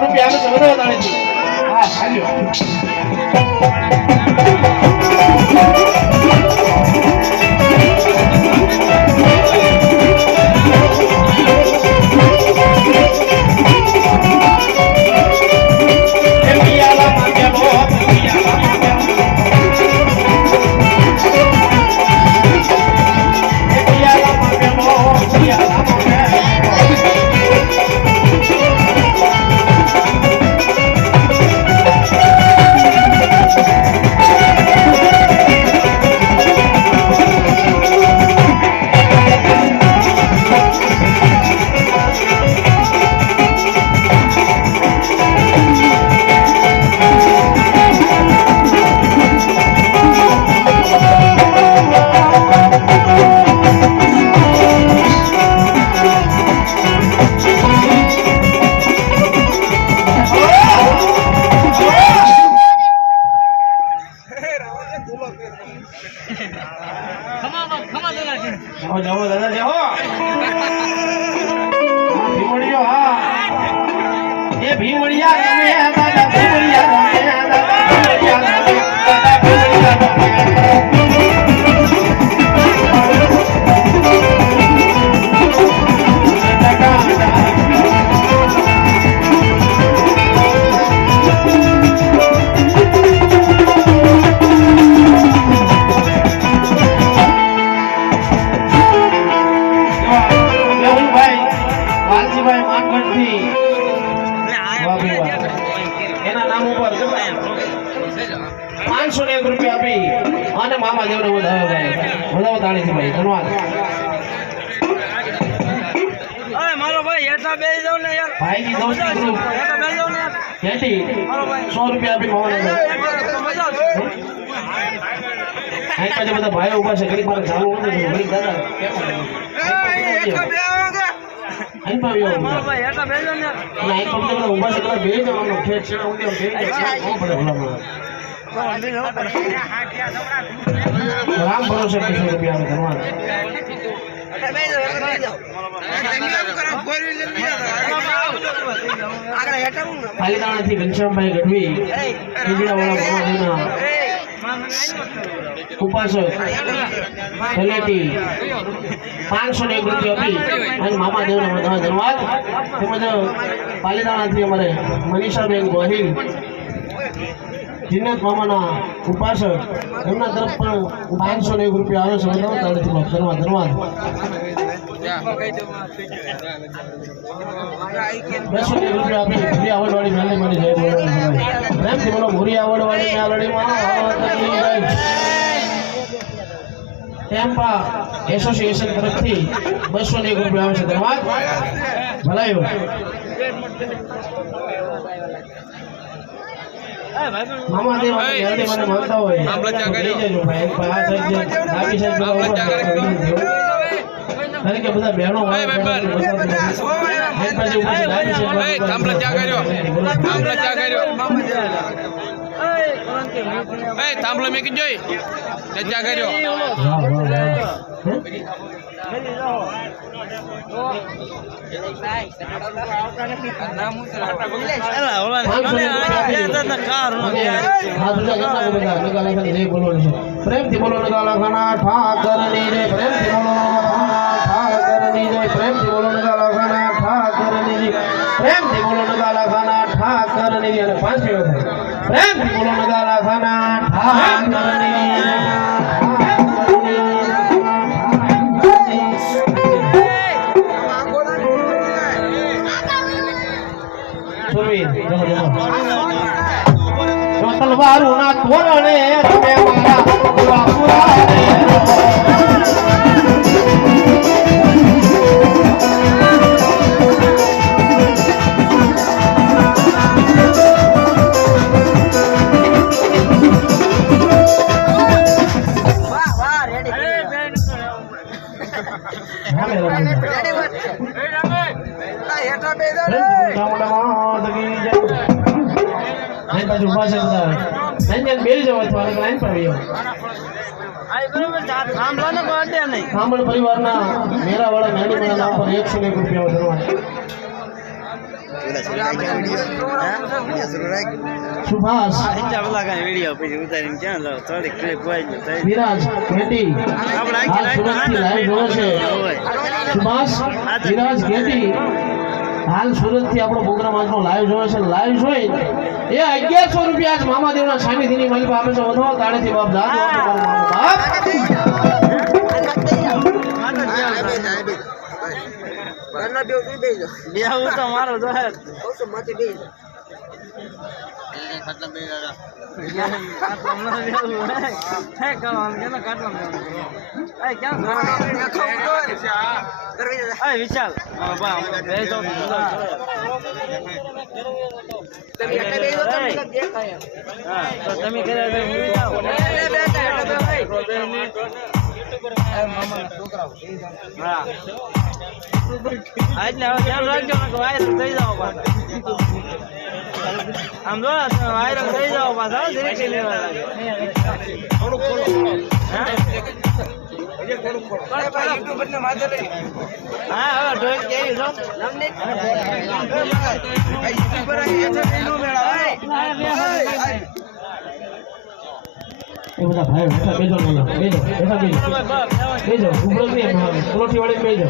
રૂપિયા આવે છે વધારે તાળીથી. હા હાલ્યો. જાઓ દાદા જાઓ. ભીમડિયો હા એ ભીમડિયા તમે દાદા ભીમડિયા તમે દાદા ભીમડિયા તમે દાદા ભીમડિયા તમે. એના નામ ઉપર 501 રૂપિયા આપી અને મામા દેવને વધાવો તાળીથી ભાઈ. ધન્યવાદ. મારો ભાઈ હેઠા બેસી જાવ ને યાર. ભાઈની દોસ્તી ગ્રુપ હેઠા બેસી જાવ ને યાર. કેટી 100 રૂપિયા આપી મામાને. અહીં પાછા બધા ભાઈઓ ઉભા છે. ઘડીક મારે જાવું નથી. ઘડીક દાદા અહીં પાવ્યો મારો ભાઈ હેઠા બેસી જાવ ને યાર. અને અહીં પાછા બધા ઉભા છે. બધા બે જવાનો ખેત છે ઊંડે બે જ પડે ભલા રામ ભરોસે 200 રૂપિયા આવે. ધન્યવાદ. પાલીતાણાથી ઘનશ્યામભાઈ ગઢવી ઈજડાવાળા ઉપાસક તલેટી 501 રૂપિયા આપી અને મામા દેવને ધન્યવાદ. તેમજ પાલીતાણાથી અમારે મનીષાબેન ગોહિલ જીનત મામાના ઉપાસક એમના તરફ પણ 501 રૂપિયા આવે છે. ધન્યવાદ. ધન્યવાદ. 201 રૂપિયા આપી ભૂરી આવડવાળી મેલડી મારી જય પ્રેમથી બોલો. ભૂરી આવડવાળી મેલડીમાં ટેમ્પા એસોસિએશન તરફથી 201 રૂપિયા આવે છે. ધન્યવાદ. ભલાયો. મામા દેવ મેલડી મને મળતા હોય લઈ જજો ભાઈ. ડાબી સાઈડ કે બધા બહેનો થાંભલો મેકી જોઈ ત્યાં કર્યો. પ્રેમથી બોલો નગાલા ખાના ઠાકરની રે. પ્રેમથી બોલો ઠાકરની રે. પ્રેમથી બોલો નગાલા ખાના ઠાકરની રે. પ્રેમથી બોલો નગાલા ખાના ઠાકરની રે. અને 5 વખત પ્રેમથી બોલો નગાલા ખાના ઠાકરની રે. તલવારું ના તોરણે તમે મારા બાપુરા પરિવારના મેળાવાળા નાની નામ પર 101 રૂપિયા. સુભાષ વિડીયો પછી ઉતારીને ક્યાં જાવ થોડીક ક્લિપ હોય વિરાજ ઘેટી હાલ સુરતથી લાઈવ જોવે છે સુભાષ વિરાજ ઘેટી હાલ સુરતથી આપણો પ્રોગ્રામ આજનો લાઈવ જોવે છે લાઈવ જોઈ એ 1100 રૂપિયા આજ મામાદેવના સાનિધ્યની માલિક આપે છે વધો તાળેથી બાપ જાતો બાપ બેહું તો મારો દોહર વિશાલ તમે હા એટલે હવે ધ્યાન રાખજો ને વાયરલ થઈ જાવ પાછા આમ જો વાયરલ થઈ જાવ પાછા ધીરે લેવા લાગે થોડુંક હા હવે ઢોલ કેવી છો એ બધા ભાઈ બેઠા બેજો બેજો બેઠા બેજો ઉભરો નહીં પલોઠી વાળી બેજો